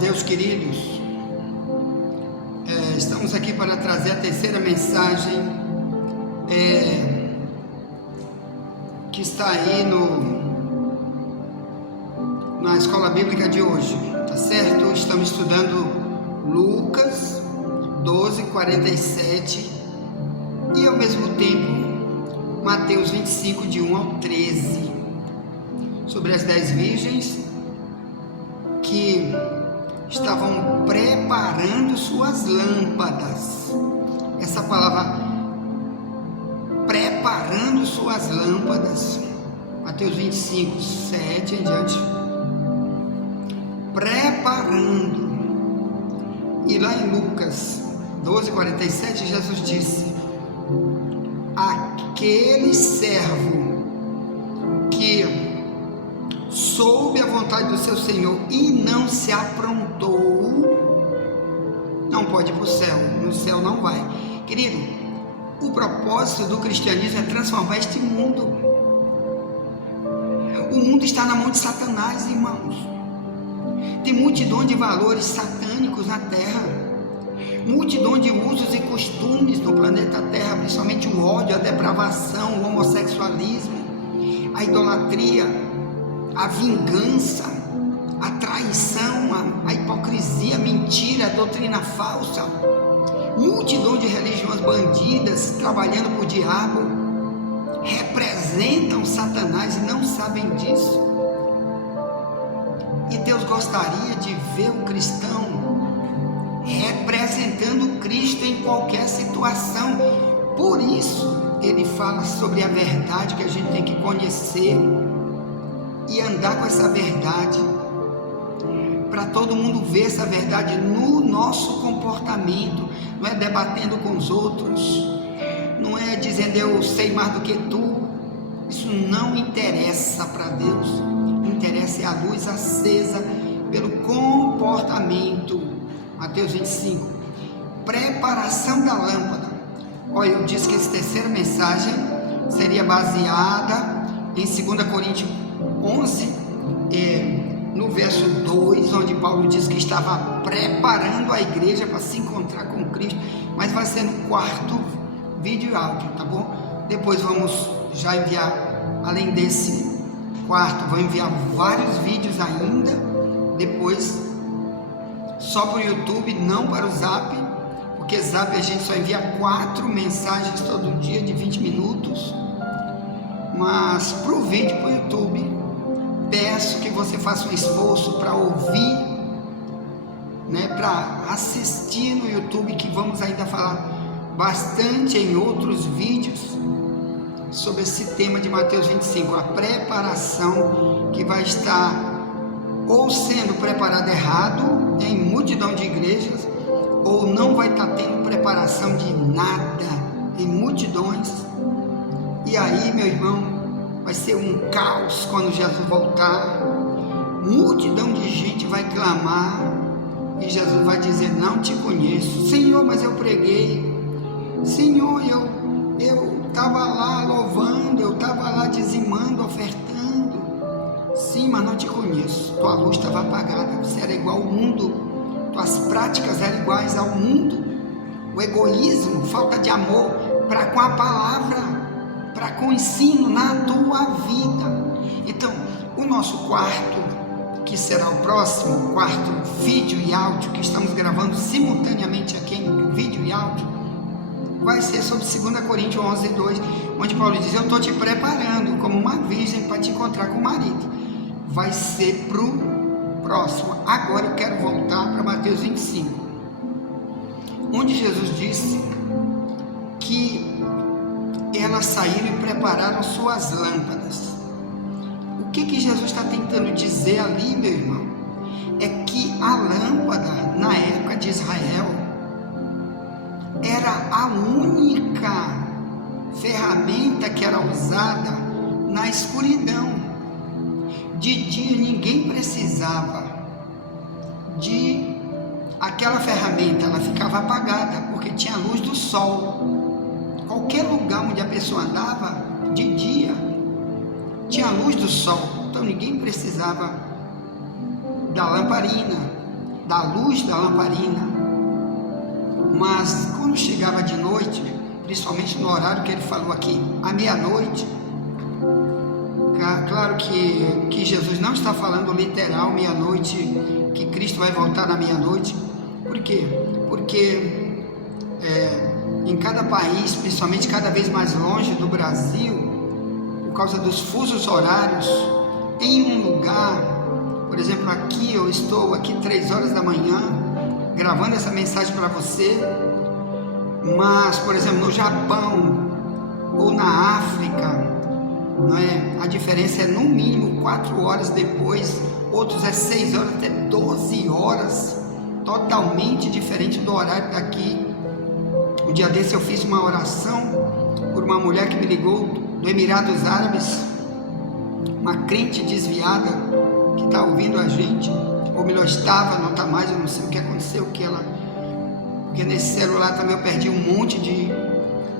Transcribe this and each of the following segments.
Deus, queridos, estamos aqui para trazer a terceira mensagem que está aí na escola bíblica de hoje, tá certo? Estamos estudando Lucas 12:47 e ao mesmo tempo Mateus 25, de 1 ao 13, sobre as 10 virgens que estavam preparando suas lâmpadas. Essa palavra, preparando suas lâmpadas, Mateus 25, 7 em diante, preparando. E lá em Lucas 12:47, Jesus disse: aquele servo que soube a vontade do seu Senhor e não se aprontou, não pode ir para o céu, no céu não vai. Querido, o propósito do cristianismo é transformar este mundo. O mundo está na mão de Satanás, irmãos. Tem multidão de valores satânicos na terra, multidão de usos e costumes no planeta Terra, principalmente o ódio, a depravação, o homossexualismo, a idolatria, a vingança, a traição, a hipocrisia, a mentira, a doutrina falsa, multidão de religiões bandidas trabalhando para o diabo, representam Satanás e não sabem disso. E Deus gostaria de ver o cristão representando Cristo em qualquer situação. Por isso ele fala sobre a verdade que a gente tem que conhecer e andar com essa verdade, para todo mundo ver essa verdade no nosso comportamento. Não é debatendo com os outros, não é dizendo eu sei mais do que tu. Isso não interessa para Deus. Interessa é a luz acesa pelo comportamento. Mateus 25, preparação da lâmpada. Olha, eu disse que essa terceira mensagem seria baseada em 2 Coríntios 11, no verso 2, onde Paulo diz que estava preparando a igreja para se encontrar com Cristo, mas vai ser no quarto vídeo e áudio, tá bom? Depois vamos já enviar, além desse quarto, vou enviar vários vídeos ainda, depois só para o YouTube, não para o Zap, porque Zap a gente só envia 4 mensagens todo dia de 20 minutos, mas para o vídeo, para o YouTube, peço que você faça um esforço para ouvir, para assistir no YouTube, que vamos ainda falar bastante em outros vídeos sobre esse tema de Mateus 25, a preparação que vai estar ou sendo preparada errado em multidão de igrejas, ou não vai estar tendo preparação de nada em multidões. E aí, meu irmão, vai ser um caos quando Jesus voltar. Multidão de gente vai clamar e Jesus vai dizer: não te conheço. Senhor, mas eu preguei. Senhor, eu estava lá louvando, eu estava lá dizimando, ofertando. Sim, mas não te conheço. Tua luz estava apagada, você era igual ao mundo, tuas práticas eram iguais ao mundo. O egoísmo, falta de amor para com a palavra, para com o ensino na tua vida. Então, o nosso quarto, que será o próximo, quarto vídeo e áudio, que estamos gravando simultaneamente aqui em vídeo e áudio, vai ser sobre 2 Coríntios 11, 2, onde Paulo diz: eu estou te preparando como uma virgem para te encontrar com o marido. Vai ser para o próximo. Agora eu quero voltar para Mateus 25, onde Jesus disse que elas saíram e prepararam suas lâmpadas. O que Jesus está tentando dizer ali, meu irmão, é que a lâmpada, na época de Israel, era a única ferramenta que era usada na escuridão. De dia ninguém precisava de aquela ferramenta, ela ficava apagada, porque tinha a luz do sol. Qualquer lugar onde a pessoa andava, de dia, tinha a luz do sol, então ninguém precisava da lamparina. da luz da lamparina. Mas quando chegava de noite, principalmente no horário que ele falou aqui, à meia-noite, claro que Jesus não está falando literal meia-noite, que Cristo vai voltar na meia-noite. Por quê? Porque em cada país, principalmente cada vez mais longe do Brasil, por causa dos fusos horários, em um lugar, por exemplo, aqui eu estou aqui 3 horas da manhã, gravando essa mensagem para você, mas, por exemplo, no Japão ou na África, não é? A diferença é no mínimo 4 horas depois, outros é 6 horas, até 12 horas, totalmente diferente do horário daqui. Um dia desse eu fiz uma oração por uma mulher que me ligou do Emirados Árabes, uma crente desviada que está ouvindo a gente, ou melhor, estava, não está mais, eu não sei o que aconteceu, porque nesse celular também eu perdi um monte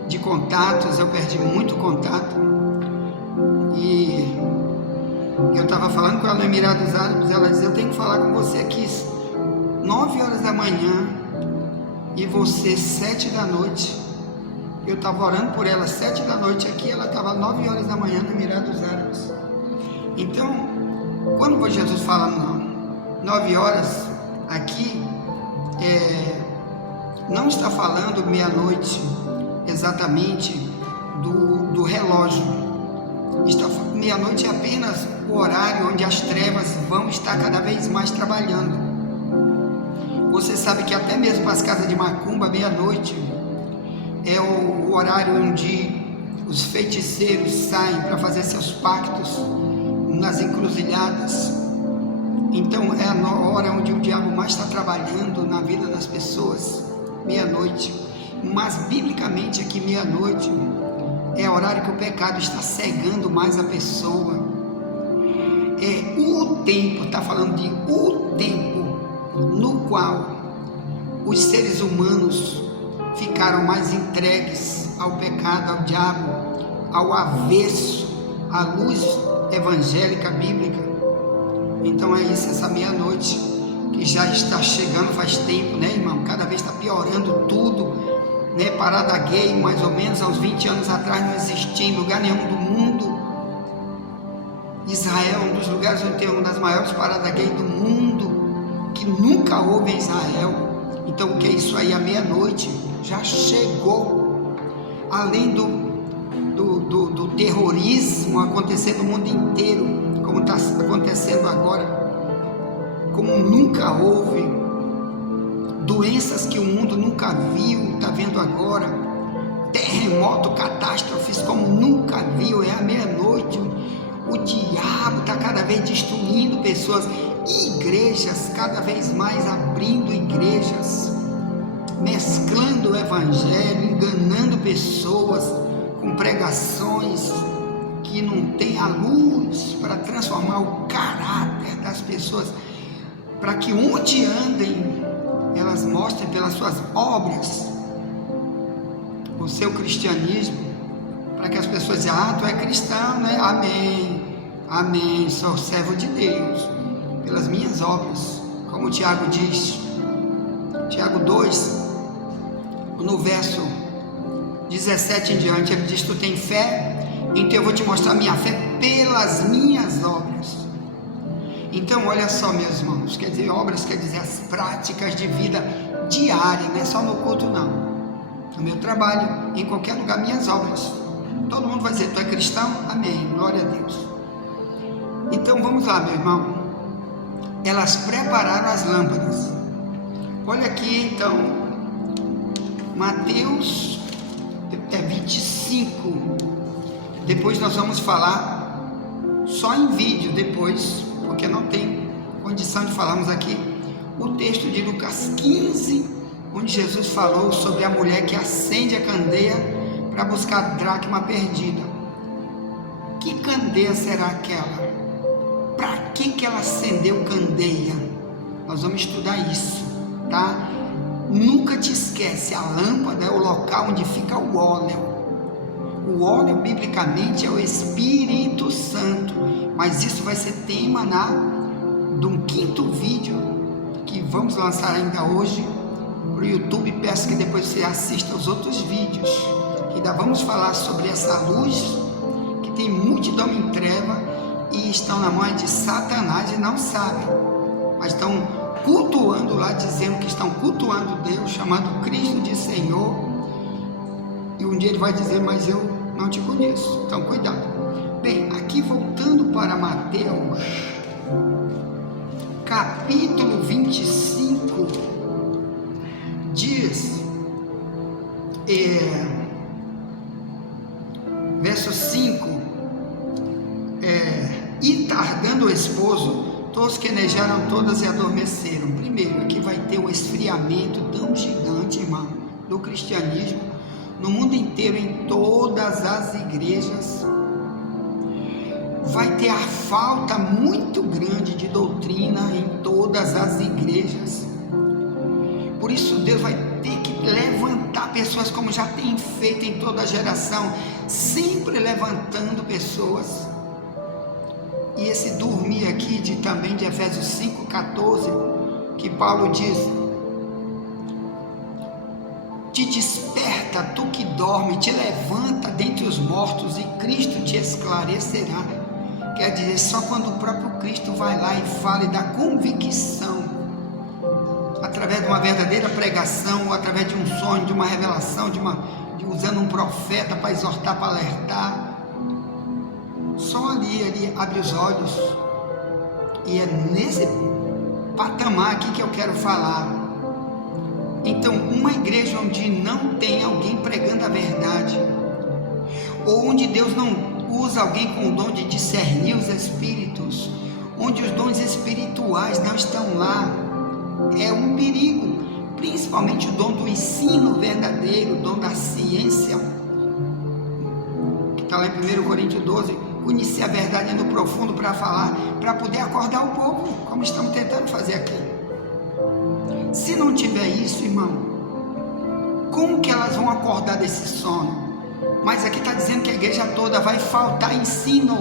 de contatos, eu perdi muito contato, e eu estava falando com ela no Emirados Árabes, ela disse, eu tenho que falar com você aqui 9 horas da manhã, e você 7 da noite, eu estava orando por ela 7 da noite aqui, ela estava 9 horas da manhã no Emirados Árabes. Então, quando Jesus fala 9 horas aqui, não está falando meia-noite exatamente do relógio. Meia-noite é apenas o horário onde as trevas vão estar cada vez mais trabalhando. Você sabe que até mesmo para as casas de macumba, meia-noite é o horário onde os feiticeiros saem para fazer seus pactos nas encruzilhadas. Então é a hora onde o diabo mais está trabalhando na vida das pessoas, meia-noite. Mas biblicamente aqui meia-noite é o horário que o pecado está cegando mais a pessoa. É o tempo, está falando de o tempo no qual os seres humanos ficaram mais entregues ao pecado, ao diabo, ao avesso, à luz evangélica, bíblica. Então é isso, essa meia-noite que já está chegando faz tempo, né, irmão? Cada vez está piorando tudo, né? Parada gay, mais ou menos, há uns 20 anos atrás não existia em lugar nenhum do mundo. Israel é um dos lugares onde tem uma das maiores paradas gay do mundo, que nunca houve em Israel. Então o que é isso aí? A meia-noite já chegou. Além do terrorismo acontecendo no mundo inteiro, como está acontecendo agora, como nunca houve, doenças que o mundo nunca viu, está vendo agora, terremoto, catástrofes como nunca viu. É a meia-noite, o diabo está cada vez destruindo pessoas, igrejas cada vez mais abrindo igrejas, mesclando o evangelho, enganando pessoas com pregações que não tem a luz para transformar o caráter das pessoas, para que onde andem elas mostrem pelas suas obras o seu cristianismo, para que as pessoas dizem, tu é cristão, né? Amém, amém, sou servo de Deus, pelas minhas obras, como o Tiago diz, Tiago 2, no verso 17 em diante, ele diz, tu tem fé, então eu vou te mostrar minha fé pelas minhas obras. Então olha só, meus irmãos, quer dizer, obras quer dizer as práticas de vida diária, não é só no culto não, no meu trabalho, em qualquer lugar, minhas obras. Todo mundo vai dizer, tu é cristão? Amém, glória a Deus. Então vamos lá, meu irmão, elas prepararam as lâmpadas. Olha aqui então, Mateus 25, depois nós vamos falar só em vídeo depois, porque não tem condição de falarmos aqui, o texto de Lucas 15, onde Jesus falou sobre a mulher que acende a candeia para buscar a dracma perdida. Que candeia será aquela? Para que ela acendeu candeia? Nós vamos estudar isso, tá? Nunca te esquece, a lâmpada é o local onde fica o óleo. O óleo, biblicamente, é o Espírito Santo, mas isso vai ser tema de um 5º vídeo que vamos lançar ainda hoje para o YouTube. Peço que depois você assista os outros vídeos, que ainda vamos falar sobre essa luz que tem multidão em treva e estão na mão de Satanás e não sabem, mas estão cultuando lá, dizendo que estão cultuando Deus, chamando Cristo de Senhor, e um dia ele vai dizer, mas eu não te conheço, então cuidado. Bem, aqui voltando para Mateus, capítulo 25, diz, verso 5, e tardando o esposo, tosquenejaram todas e adormeceram. Primeiro, aqui vai ter um esfriamento tão gigante, irmão, do cristianismo, no mundo inteiro, em todas as igrejas. Vai ter a falta muito grande de doutrina em todas as igrejas. Por isso Deus vai ter que levantar pessoas, como já tem feito em toda a geração, sempre levantando pessoas. E esse dormir aqui também de Efésios 5,14, que Paulo diz, te desperta, tu que dorme, te levanta dentre os mortos e Cristo te esclarecerá. Quer dizer, só quando o próprio Cristo vai lá e fala e dá convicção, através de uma verdadeira pregação, ou através de um sonho, de uma revelação, usando um profeta para exortar, para alertar, só ali abre os olhos. E é nesse patamar aqui que eu quero falar. Então, uma igreja onde não tem alguém pregando a verdade, ou onde Deus não usa alguém com o dom de discernir os espíritos, onde os dons espirituais não estão lá, é um perigo. Principalmente o dom do ensino verdadeiro, o dom da ciência, que está lá em 1 Coríntios 12, conhecer a verdade no profundo para falar, para poder acordar o povo, como estamos tentando fazer aqui. Se não tiver isso, irmão, como que elas vão acordar desse sono? Mas aqui está dizendo que a igreja toda vai faltar ensino.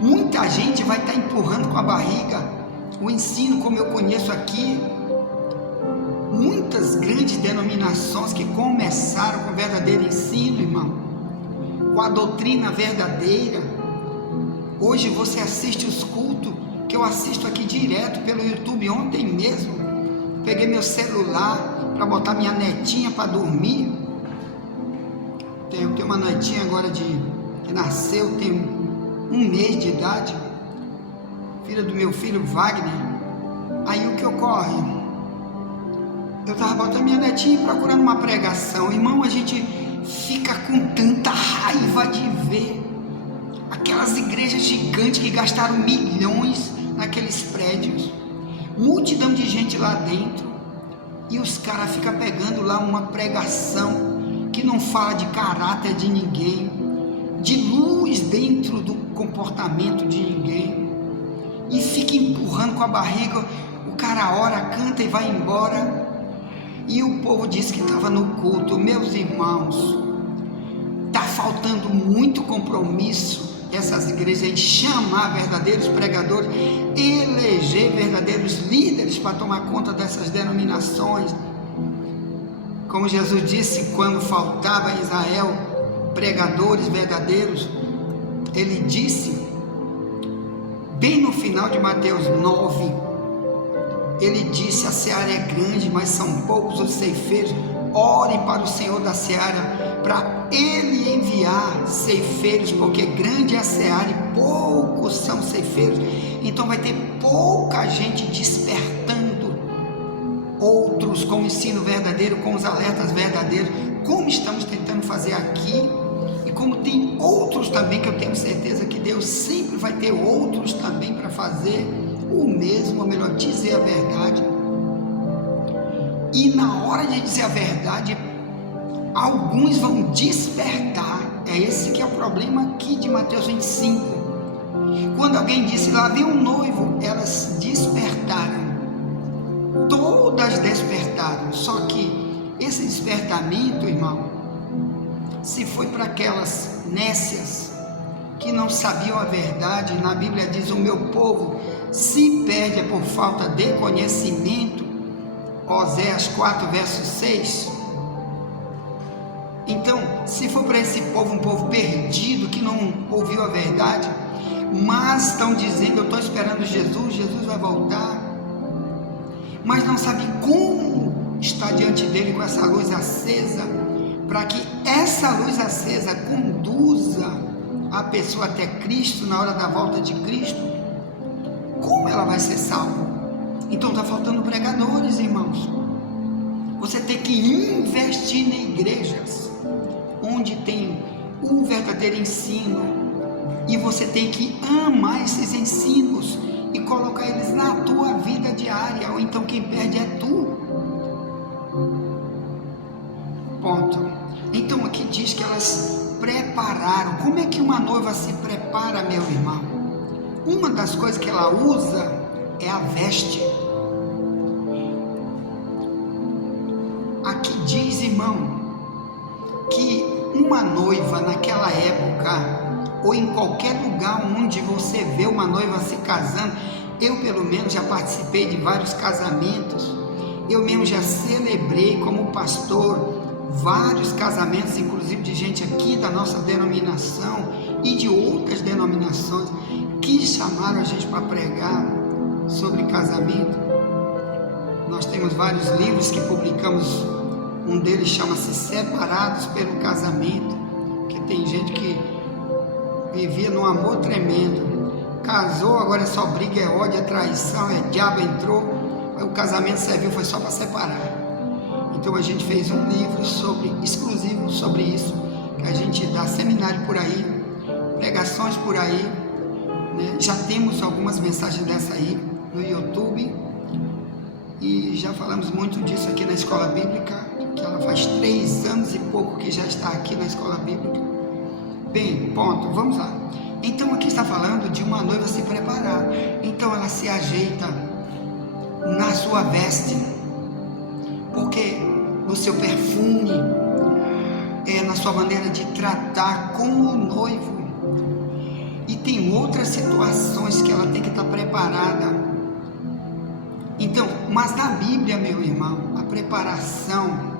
Muita gente vai estar empurrando com a barriga o ensino, como eu conheço aqui. Muitas grandes denominações que começaram com o verdadeiro ensino, irmão, com a doutrina verdadeira. Hoje você assiste os cultos, que eu assisto aqui direto pelo YouTube. Ontem mesmo, peguei meu celular para botar minha netinha para dormir. Eu tenho uma netinha agora que nasceu, tem um mês de idade, filha do meu filho Wagner. Aí o que ocorre? Eu estava botando minha netinha procurando uma pregação. Irmão, a gente fica com tanta raiva de ver aquelas igrejas gigantes que gastaram milhões naqueles prédios, multidão de gente lá dentro, e os caras ficam pegando lá uma pregação que não fala de caráter de ninguém, de luz dentro do comportamento de ninguém, e fica empurrando com a barriga. O cara ora, canta e vai embora, e o povo disse que estava no culto. Meus irmãos, está faltando muito compromisso dessas igrejas em chamar verdadeiros pregadores, eleger verdadeiros líderes para tomar conta dessas denominações. Como Jesus disse, quando faltava em Israel pregadores verdadeiros, ele disse, bem no final de Mateus 9, ele disse, a seara é grande, mas são poucos os ceifeiros. Ore para o Senhor da seara, para Ele enviar ceifeiros, porque grande é a seara e poucos são ceifeiros. Então vai ter pouca gente despertando outros com o ensino verdadeiro, com os alertas verdadeiros, como estamos tentando fazer aqui, e como tem outros também, que eu tenho certeza que Deus sempre vai ter outros também para fazer o mesmo, ou melhor, dizer a verdade. E na hora de dizer a verdade, alguns vão despertar. É esse que é o problema aqui de Mateus 25. Quando alguém disse, lá vem um noivo, elas despertaram. Todas despertaram. Só que esse despertamento, irmão, se foi para aquelas nécias que não sabiam a verdade. Na Bíblia diz, o meu povo se perde é por falta de conhecimento, Oséias 4, verso 6. Então, se for para esse povo, um povo perdido, que não ouviu a verdade, mas estão dizendo, eu estou esperando Jesus, Jesus vai voltar, mas não sabe como estar diante dele com essa luz acesa, para que essa luz acesa conduza a pessoa até Cristo, na hora da volta de Cristo, como ela vai ser salva? Então está faltando pregadores, irmãos. Você tem que investir em igrejas onde tem o verdadeiro ensino, e você tem que amar esses ensinos e colocar eles na tua vida diária, ou então quem perde é tu. Ponto. Então aqui diz que elas prepararam. Como é que uma noiva se prepara, meu irmão? Uma das coisas que ela usa é a veste. Aqui diz, irmão, que uma noiva naquela época, ou em qualquer lugar onde você vê uma noiva se casando, eu pelo menos já participei de vários casamentos, eu mesmo já celebrei como pastor vários casamentos, inclusive de gente aqui da nossa denominação e de outras denominações que chamaram a gente para pregar sobre casamento. Nós temos vários livros que publicamos, um deles chama-se Separados pelo Casamento, que tem gente que vivia num amor tremendo, casou, agora é só briga, é ódio, é traição, é diabo entrou, o casamento serviu, foi só para separar. Então a gente fez um livro exclusivo sobre isso, que a gente dá seminário por aí, pregações por aí, né? Já temos algumas mensagens dessa aí no YouTube, e já falamos muito disso aqui na Escola Bíblica, que ela faz 3 anos e pouco que já está aqui na Escola Bíblica. Bem, ponto, vamos lá. Então aqui está falando de uma noiva se preparar. Então ela se ajeita na sua veste, porque no seu perfume, na sua maneira de tratar com o noivo. E tem outras situações que ela tem que estar preparada. Então, mas na Bíblia, meu irmão, a preparação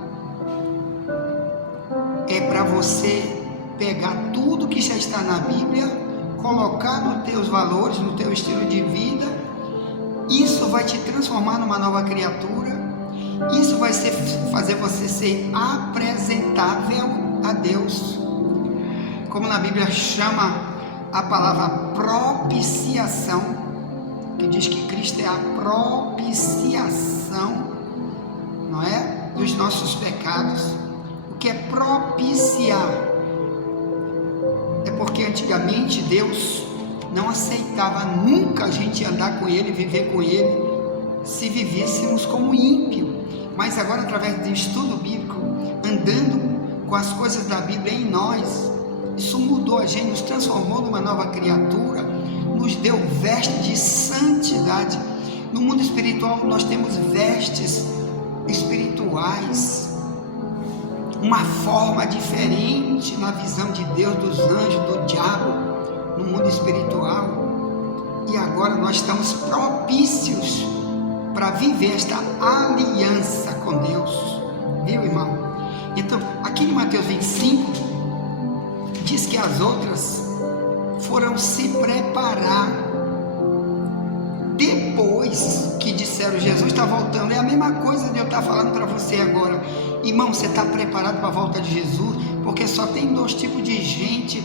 é para você pegar tudo que já está na Bíblia, colocar nos teus valores, no teu estilo de vida. Isso vai te transformar numa nova criatura. Isso vai fazer você ser apresentável a Deus. Como na Bíblia chama a palavra propiciação, que diz que Cristo é a propiciação, não é? Dos nossos pecados. O que é propiciar? É porque antigamente Deus não aceitava nunca a gente andar com Ele, viver com Ele, se vivêssemos como ímpio. Mas agora, através do estudo bíblico, andando com as coisas da Bíblia em nós, isso mudou a gente, nos transformou numa nova criatura, nos deu veste de santidade. No mundo espiritual nós temos vestes espirituais, uma forma diferente na visão de Deus, dos anjos, do diabo, no mundo espiritual. E agora nós estamos propícios para viver esta aliança com Deus, viu, irmão? Então, aqui em Mateus 25, diz que as outras foram se preparar, depois que disseram, Jesus está voltando. É a mesma coisa de eu estar falando para você agora, irmão, você está preparado para a volta de Jesus? Porque só tem 2 tipos de gente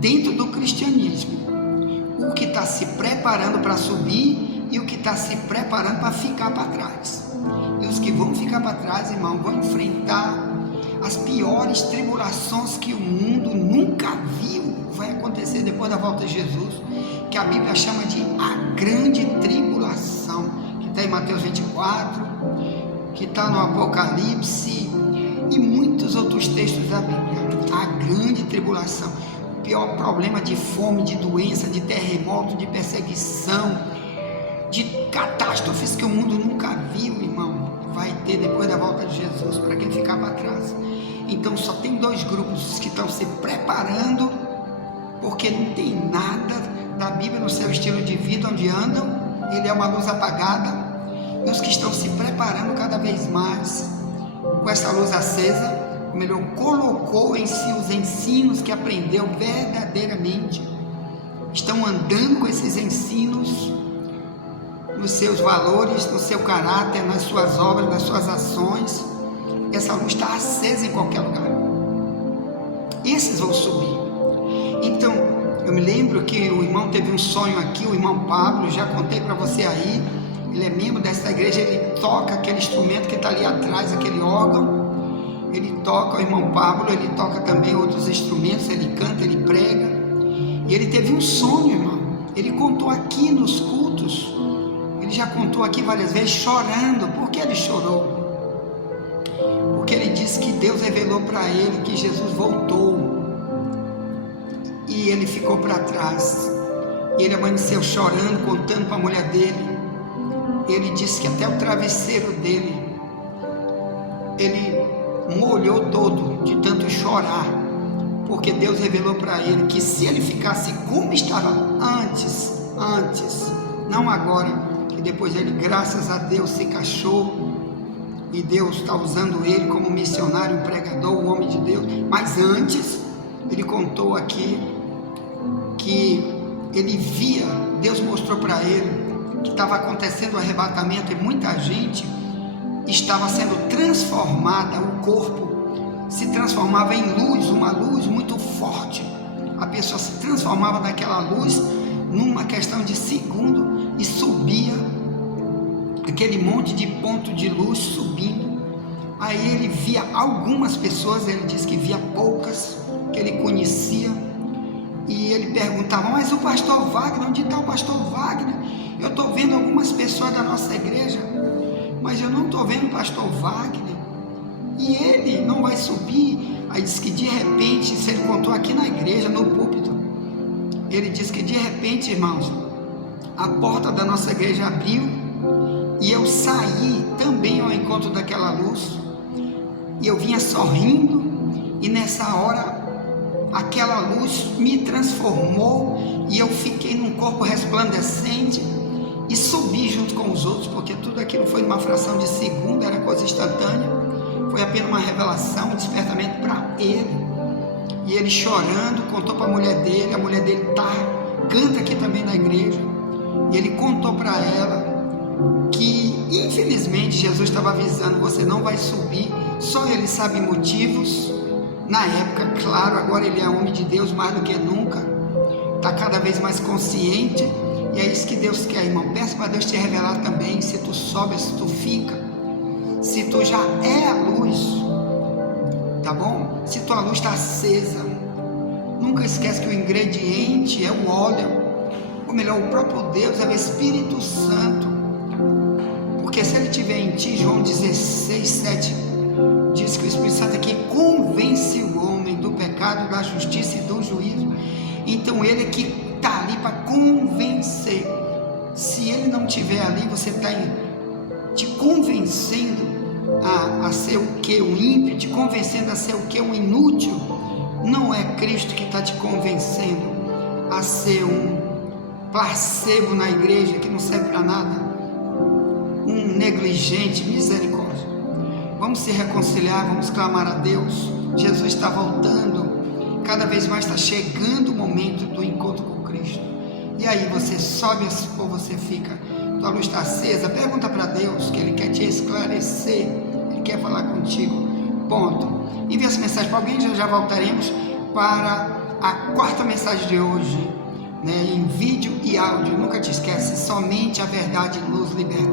dentro do cristianismo: o que está se preparando para subir, e o que está se preparando para ficar para trás. E os que vão ficar para trás, irmão, vão enfrentar as piores tribulações que o mundo nunca viu. Vai acontecer depois da volta de Jesus, que a Bíblia chama de a grande tribulação, que está em Mateus 24, que está no Apocalipse e muitos outros textos da Bíblia. A grande tribulação, o pior problema de fome, de doença, de terremoto, de perseguição, de catástrofes que o mundo nunca viu, irmão, vai ter depois da volta de Jesus, para quem ficar para trás. Então só tem 2 grupos que estão se preparando, porque não tem nada da Bíblia no seu estilo de vida onde andam, ele é uma luz apagada, e os que estão se preparando cada vez mais com essa luz acesa, como ele colocou em si os ensinos que aprendeu verdadeiramente, estão andando com esses ensinos nos seus valores, no seu caráter, nas suas obras, nas suas ações. Essa luz está acesa em qualquer lugar. Esses vão subir. Então, eu me lembro que o irmão teve um sonho aqui, o irmão Pablo, já contei para você aí, ele é membro dessa igreja, ele toca aquele instrumento que está ali atrás, aquele órgão, ele toca, o irmão Pablo, ele toca também outros instrumentos, ele canta, ele prega, e ele teve um sonho, irmão, ele contou aqui nos cultos, ele já contou aqui várias vezes, chorando. Por que ele chorou? Porque ele disse que Deus revelou para ele que Jesus voltou, e ele ficou para trás, e ele amanheceu chorando, contando para a mulher dele. Ele disse que até o travesseiro dele, ele molhou todo de tanto chorar, porque Deus revelou para ele que se ele ficasse como estava antes, não agora, que depois ele, graças a Deus, se encaixou, e Deus está usando ele como missionário, um pregador, um homem de Deus, mas antes, ele contou aqui, que ele via, Deus mostrou para ele, que estava acontecendo o arrebatamento, e muita gente estava sendo transformada, o corpo se transformava em luz, uma luz muito forte, a pessoa se transformava naquela luz, numa questão de segundo, e subia, aquele monte de ponto de luz subindo. Aí ele via algumas pessoas, ele disse que via poucas, que ele conhecia, e ele perguntava, mas o pastor Wagner, onde está o pastor Wagner? Eu estou vendo algumas pessoas da nossa igreja, mas eu não estou vendo o pastor Wagner, e ele não vai subir. Aí disse que de repente, se ele contou aqui na igreja, no púlpito, ele disse que de repente, irmãos, a porta da nossa igreja abriu, e eu saí também ao encontro daquela luz, e eu vinha sorrindo, e nessa hora, aquela luz me transformou, e eu fiquei num corpo resplandecente, e subi junto com os outros, porque tudo aquilo foi uma fração de segundo, era coisa instantânea, foi apenas uma revelação, um despertamento para ele, e ele chorando, contou para a mulher dele canta aqui também na igreja, e ele contou para ela, que infelizmente Jesus estava avisando, você não vai subir, só ele sabe motivos, na época, claro, agora ele é homem de Deus mais do que nunca, está cada vez mais consciente, e é isso que Deus quer, irmão. Peça para Deus te revelar também, se tu sobe, se tu fica, se tu já é a luz, tá bom? Se tua luz está acesa, nunca esquece que o ingrediente é o óleo, ou melhor, o próprio Deus é o Espírito Santo, porque se ele estiver em ti, João 16, 7, diz que o Espírito Santo é que convence o homem do pecado, da justiça e do juízo. Então ele é que está ali para convencer. Se ele não estiver ali, você está te convencendo a ser o que? O ímpio, te convencendo a ser o que? Um inútil. Não é Cristo que está te convencendo a ser um placebo na igreja que não serve para nada, um negligente. Misericórdia. Vamos se reconciliar, vamos clamar a Deus. Jesus está voltando, cada vez mais está chegando o momento do encontro com Cristo. E aí você sobe ou você fica? Tua luz está acesa? Pergunta para Deus, que Ele quer te esclarecer, Ele quer falar contigo. Ponto. Envie essa mensagem para alguém, já voltaremos para a quarta mensagem de hoje, né, em vídeo e áudio. Nunca te esquece, somente a verdade nos liberta.